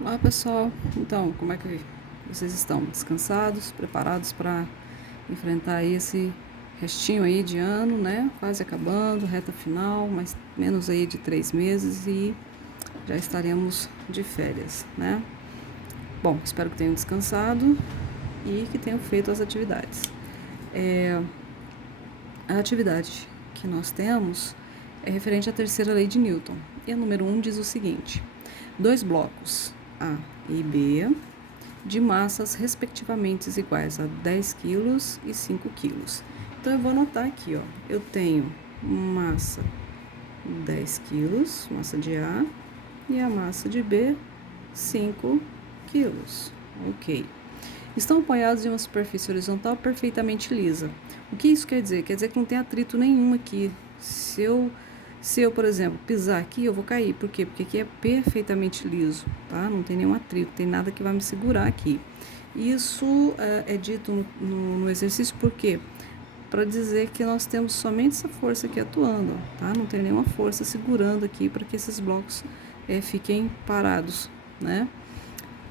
Olá pessoal, então como é que vocês estão? Descansados, preparados para enfrentar aí esse restinho aí de ano, né? Quase acabando, reta final, mas menos aí de 3 meses e já estaremos de férias, né? Bom, espero que tenham descansado e que tenham feito as atividades. A atividade que nós temos é referente à terceira lei de Newton. E a número 1 diz o seguinte: dois blocos A e B de massas respectivamente iguais a 10 quilos e 5 quilos. Então eu vou anotar aqui, ó, eu tenho massa 10 quilos, massa de A, e a massa de B 5 quilos. Ok. Estão apoiados em uma superfície horizontal perfeitamente lisa. O que isso quer dizer? Quer dizer que não tem atrito nenhum aqui. Se eu, por exemplo, pisar aqui, eu vou cair. Por quê? Porque aqui é perfeitamente liso, tá? Não tem nenhum atrito, tem nada que vai me segurar aqui. Isso é dito no exercício por quê? Para dizer que nós temos somente essa força aqui atuando, tá? Não tem nenhuma força segurando aqui para que esses blocos fiquem parados, né?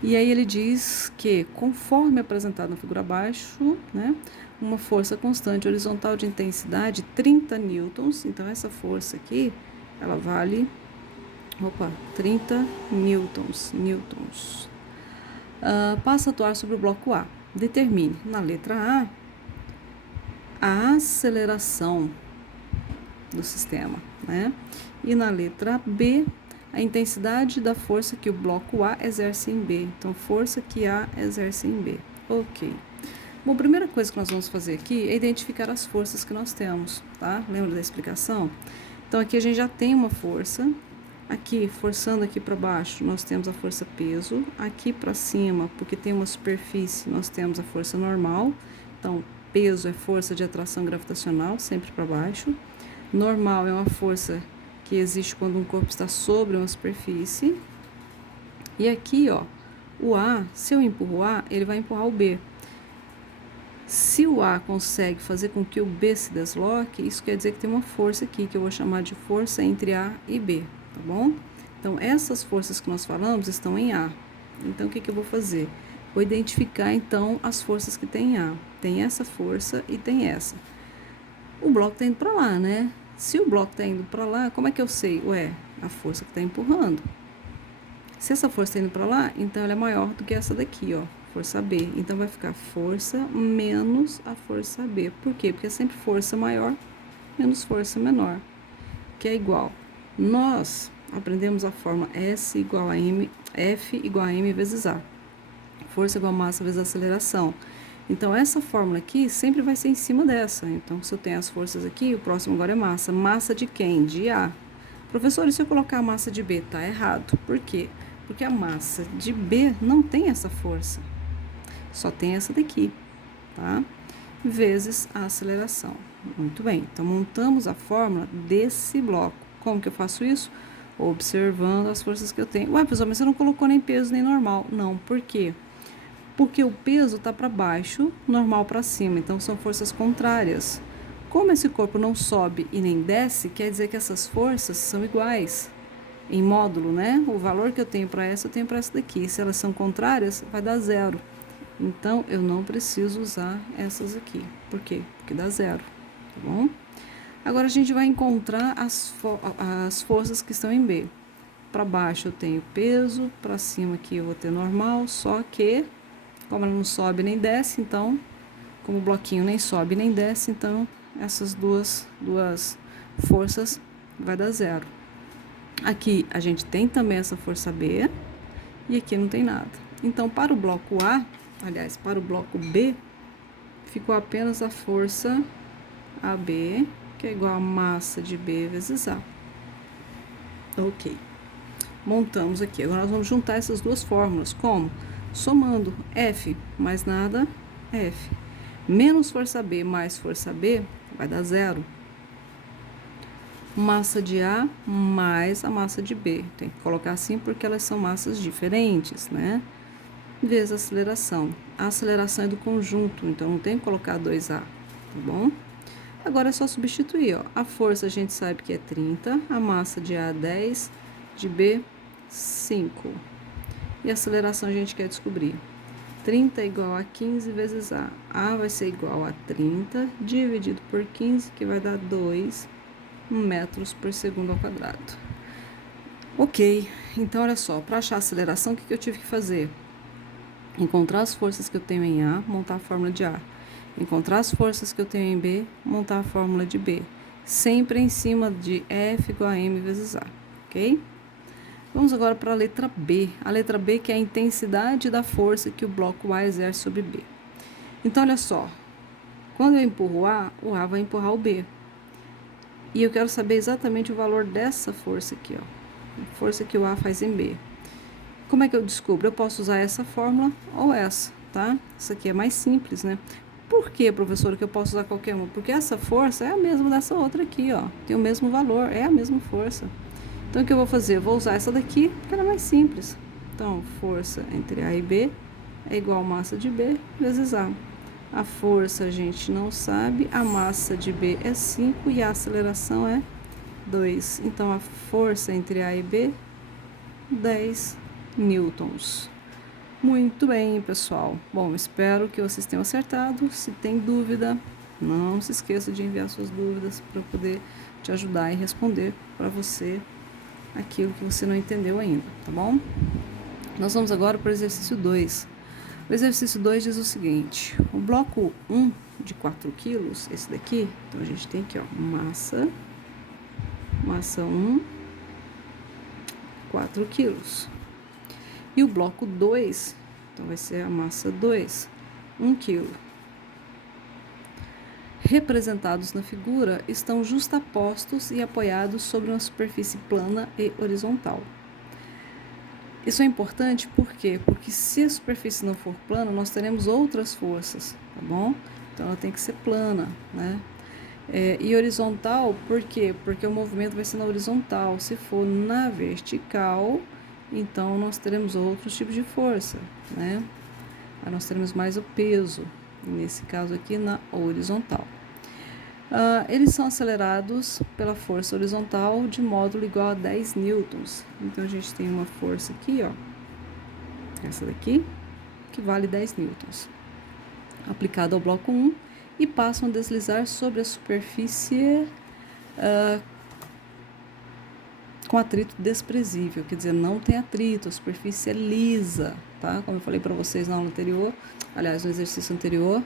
E aí ele diz que, conforme apresentado na figura abaixo, né, uma força constante horizontal de intensidade 30 newtons, então essa força aqui, ela vale 30 newtons. Passa a atuar sobre o bloco A. Determine, na letra A aceleração do sistema, né? E na letra B, a intensidade da força que o bloco A exerce em B. Então, força que A exerce em B. Ok. Bom, a primeira coisa que nós vamos fazer aqui é identificar as forças que nós temos, tá? Lembra da explicação? Então, aqui a gente já tem uma força. Aqui, forçando aqui para baixo, nós temos a força peso. Aqui para cima, porque tem uma superfície, nós temos a força normal. Então, peso é força de atração gravitacional, sempre para baixo. Normal é uma força que existe quando um corpo está sobre uma superfície. E aqui, ó, o A, se eu empurro o A, ele vai empurrar o B. Se o A consegue fazer com que o B se desloque, isso quer dizer que tem uma força aqui, que eu vou chamar de força entre A e B, tá bom? Então, essas forças que nós falamos estão em A. Então, o que eu vou fazer? Vou identificar, então, as forças que tem em A. Tem essa força e tem essa. O bloco está indo para lá, né? Se o bloco está indo para lá, como é que eu sei? Ué, a força que está empurrando. Se essa força está indo para lá, então ela é maior do que essa daqui, ó, força B. Então vai ficar força menos a força B. Por quê? Porque é sempre força maior menos força menor, que é igual. Nós aprendemos a fórmula S igual a M, F igual a M vezes A. Força igual a massa vezes a aceleração. Então, essa fórmula aqui sempre vai ser em cima dessa. Então, se eu tenho as forças aqui, o próximo agora é massa. Massa de quem? De A. Professor, e se eu colocar a massa de B? Tá errado. Por quê? Porque a massa de B não tem essa força. Só tem essa daqui, tá? Vezes a aceleração. Muito bem. Então, montamos a fórmula desse bloco. Como que eu faço isso? Observando as forças que eu tenho. Ué, professor, mas você não colocou nem peso nem normal. Não, por quê? Porque o peso está para baixo, normal para cima, então são forças contrárias. Como esse corpo não sobe e nem desce, quer dizer que essas forças são iguais em módulo, né? O valor que eu tenho para essa, eu tenho para essa daqui. Se elas são contrárias, vai dar zero. Então, eu não preciso usar essas aqui. Por quê? Porque dá zero, tá bom? Agora, a gente vai encontrar as forças que estão em B. Para baixo eu tenho peso, para cima aqui eu vou ter normal, só que como ela não sobe nem desce, então, como o bloquinho nem sobe nem desce, então essas duas forças vai dar zero. Aqui a gente tem também essa força B e aqui não tem nada. Então, para o bloco A, aliás, para o bloco B, ficou apenas a força AB, que é igual a massa de B vezes A. Ok. Montamos aqui. Agora nós vamos juntar essas duas fórmulas. Como? Somando F mais nada, F. Menos força B mais força B vai dar zero. Massa de A mais a massa de B. Tem que colocar assim porque elas são massas diferentes, né? Vezes a aceleração. A aceleração é do conjunto, então não tem que colocar 2A, tá bom? Agora é só substituir, ó. A força a gente sabe que é 30, a massa de A é 10, de B 5. E a aceleração a gente quer descobrir. 30 é igual a 15 vezes A. A vai ser igual a 30 dividido por 15, que vai dar 2 metros por segundo ao quadrado. Ok, então olha só, para achar a aceleração, o que eu tive que fazer? Encontrar as forças que eu tenho em A, montar a fórmula de A. Encontrar as forças que eu tenho em B, montar a fórmula de B. Sempre em cima de F igual a M vezes A, ok? Vamos agora para a letra B. A letra B que é a intensidade da força que o bloco A exerce sobre B. Então, olha só. Quando eu empurro o A vai empurrar o B. E eu quero saber exatamente o valor dessa força aqui, ó. A força que o A faz em B. Como é que eu descubro? Eu posso usar essa fórmula ou essa, tá? Isso aqui é mais simples, né? Por que, professora, que eu posso usar qualquer uma? Porque essa força é a mesma dessa outra aqui, ó. Tem o mesmo valor, é a mesma força. Então, o que eu vou fazer? Eu vou usar essa daqui, porque ela é mais simples. Então, força entre A e B é igual a massa de B vezes A. A força a gente não sabe, a massa de B é 5 e a aceleração é 2. Então, a força entre A e B, 10 newtons. Muito bem, pessoal. Bom, espero que vocês tenham acertado. Se tem dúvida, não se esqueça de enviar suas dúvidas para eu poder te ajudar e responder para você aquilo que você não entendeu ainda, tá bom? Nós vamos agora para o exercício 2. O exercício 2 diz o seguinte: o bloco 1 de 4 quilos, esse daqui, então a gente tem aqui, ó, massa 1, 4 quilos. E o bloco 2, então vai ser a massa 2, 1 quilo. Representados na figura, estão justapostos e apoiados sobre uma superfície plana e horizontal. Isso é importante por quê? Porque se a superfície não for plana, nós teremos outras forças, tá bom? Então ela tem que ser plana, né? E horizontal, por quê? Porque o movimento vai ser na horizontal. Se for na vertical, então nós teremos outros tipos de força, né? Aí nós teremos mais o peso, nesse caso aqui na horizontal. Eles são acelerados pela força horizontal de módulo igual a 10 newtons. Então, a gente tem uma força aqui, ó, essa daqui, que vale 10 newtons, aplicada ao bloco 1, e passam a deslizar sobre a superfície com atrito desprezível, quer dizer, não tem atrito, a superfície é lisa, tá? Como eu falei para vocês na aula anterior, aliás, no exercício anterior,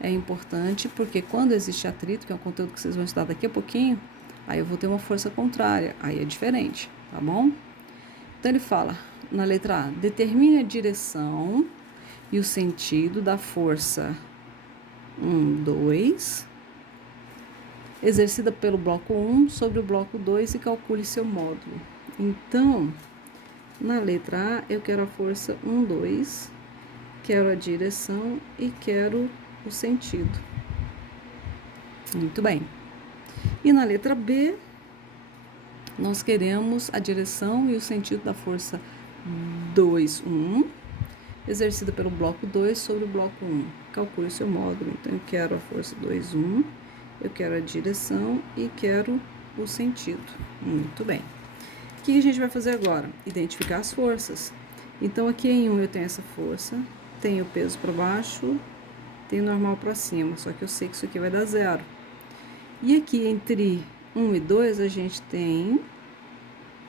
é importante porque quando existe atrito, que é um conteúdo que vocês vão estudar daqui a pouquinho, aí eu vou ter uma força contrária, aí é diferente, tá bom? Então ele fala, na letra A, determine a direção e o sentido da força 1, 2, exercida pelo bloco 1 sobre o bloco 2 e calcule seu módulo. Então, na letra A, eu quero a força 1, 2, quero a direção e quero o sentido. Muito bem. E na letra B, nós queremos a direção e o sentido da força 2, 1, exercida pelo bloco 2 sobre o bloco 1. Calcule seu módulo. Então, eu quero a força 2, 1, eu quero a direção e quero o sentido. Muito bem. O que a gente vai fazer agora? Identificar as forças. Então, aqui em 1 eu tenho essa força, tenho o peso para baixo, tenho normal para cima, só que eu sei que isso aqui vai dar 0. E aqui entre 1 e 2 a gente tem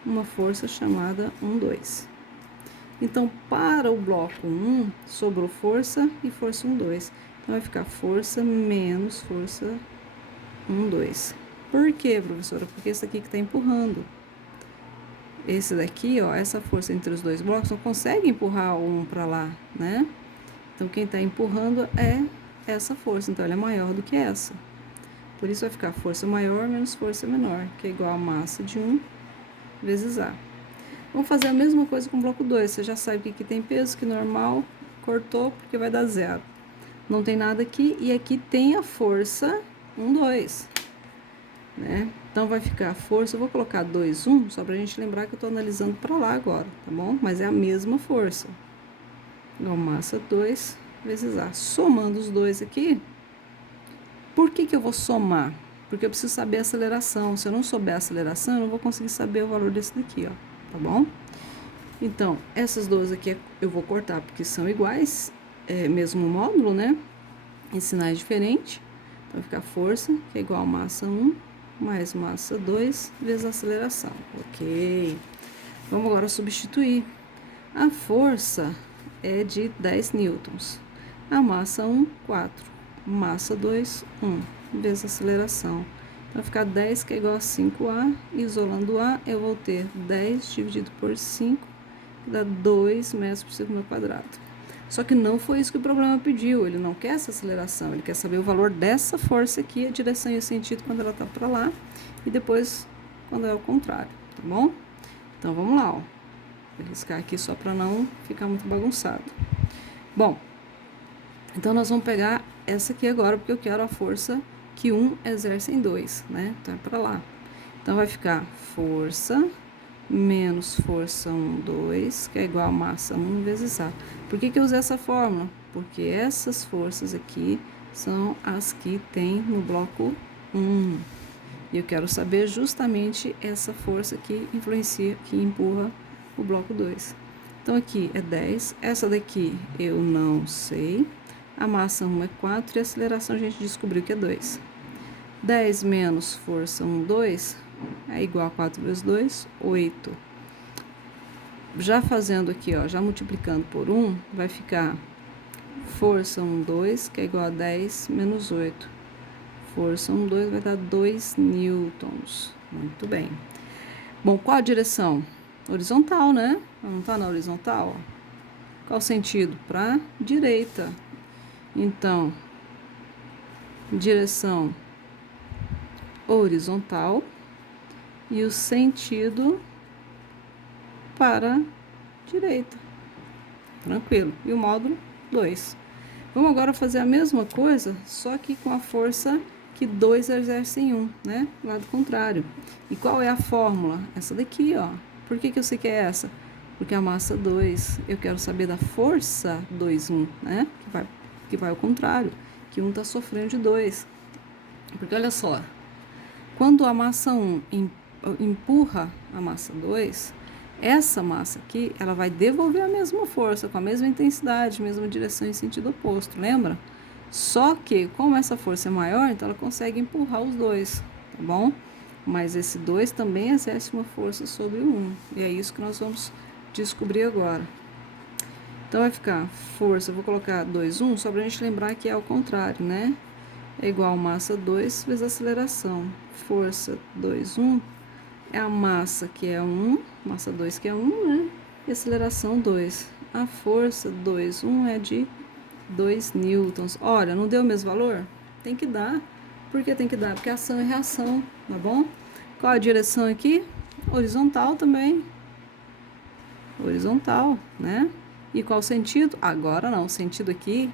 uma força chamada 1, 2. Então, para o bloco 1, sobrou força e força 1, 2. Então, vai ficar força menos força 1, 2. Por quê, professora? Porque esse aqui que está empurrando. Esse daqui, ó, essa força entre os dois blocos não consegue empurrar um para lá, né? Então, quem está empurrando é essa força, então ela é maior do que essa. Por isso vai ficar força maior menos força menor, que é igual a massa de 1 vezes A. Vamos fazer a mesma coisa com o bloco 2. Você já sabe que aqui tem peso, que normal, cortou, porque vai dar 0. Não tem nada aqui, e aqui tem a força 1, 2. Né? Então, vai ficar a força, eu vou colocar 2, 1, só pra gente lembrar que eu tô analisando para lá agora, tá bom? Mas é a mesma força. Igual massa 2 vezes A. Somando os dois aqui, por que eu vou somar? Porque eu preciso saber a aceleração. Se eu não souber a aceleração, eu não vou conseguir saber o valor desse daqui, ó, tá bom? Então, essas duas aqui eu vou cortar porque são iguais, mesmo módulo, né? Em sinais diferentes. Então, vai ficar força, que é igual a massa 1, mais massa 2, vezes a aceleração. Ok. Vamos agora substituir. A força é de 10 newtons. A massa 1, 4. Massa 2, 1, vezes a aceleração. Então, vai ficar 10, que é igual a 5A. Isolando A, eu vou ter 10 dividido por 5, que dá 2 metros por segundo ao quadrado. Só que não foi isso que o problema pediu. Ele não quer essa aceleração, ele quer saber o valor dessa força aqui, a direção e o sentido quando ela está para lá, e depois quando é o contrário, tá bom? Então, vamos lá, ó. Vou riscar aqui só para não ficar muito bagunçado. Bom, então nós vamos pegar essa aqui agora, porque eu quero a força que 1 exerce em 2, né? Então, é para lá. Então, vai ficar força menos força 1, 2, que é igual a massa 1 vezes A. Por que eu usei essa fórmula? Porque essas forças aqui são as que tem no bloco 1. E eu quero saber justamente essa força que influencia, que empurra o bloco 2. Então, aqui é 10. Essa daqui eu não sei. A massa 1 é 4 e a aceleração a gente descobriu que é 2. 10 menos força 1, 2 é igual a 4 vezes 2, 8. Já fazendo aqui, ó, já multiplicando por 1, vai ficar força 1, 2, que é igual a 10 menos 8. Força 1, 2 vai dar 2 newtons. Muito bem. Bom, qual a direção? Horizontal, né? Não tá na horizontal? Qual o sentido? Para direita. Então, direção horizontal e o sentido para direita. Tranquilo. E o módulo 2. Vamos agora fazer a mesma coisa, só que com a força que 2 exerce em 1, né? Lado contrário. E qual é a fórmula? Essa daqui, ó. Por que eu sei que é essa? Porque a massa 2, eu quero saber da força 2, 1, né? Que vai ao contrário, que 1 está sofrendo de 2. Porque olha só, quando a massa 1 empurra a massa 2, essa massa aqui, ela vai devolver a mesma força, com a mesma intensidade, mesma direção em sentido oposto, lembra? Só que, como essa força é maior, então ela consegue empurrar os dois, tá bom? Mas esse 2 também exerce uma força sobre o 1, e é isso que nós vamos descobrir agora. Então, vai ficar força, eu vou colocar 2, 1, só pra gente lembrar que é ao contrário, né? É igual a massa 2 vezes a aceleração. Força 2, 1 é a massa que é 1, massa 2 que é 1, né? E aceleração 2. A força 2, 1 é de 2 newtons. Olha, não deu o mesmo valor? Tem que dar. Por que tem que dar? Porque ação e reação, tá bom? Qual a direção aqui? Horizontal também. Horizontal, né? E qual o sentido? Agora não, o sentido aqui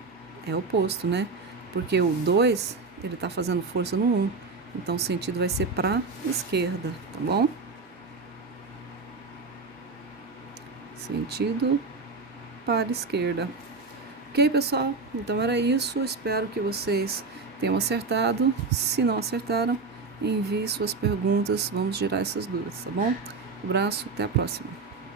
é oposto, né? Porque o 2, ele tá fazendo força no 1. Então, o sentido vai ser para esquerda, tá bom? Sentido para a esquerda. Ok, pessoal? Então, era isso. Espero que vocês tenham acertado. Se não acertaram, envie suas perguntas. Vamos girar essas dúvidas, tá bom? Um abraço, até a próxima.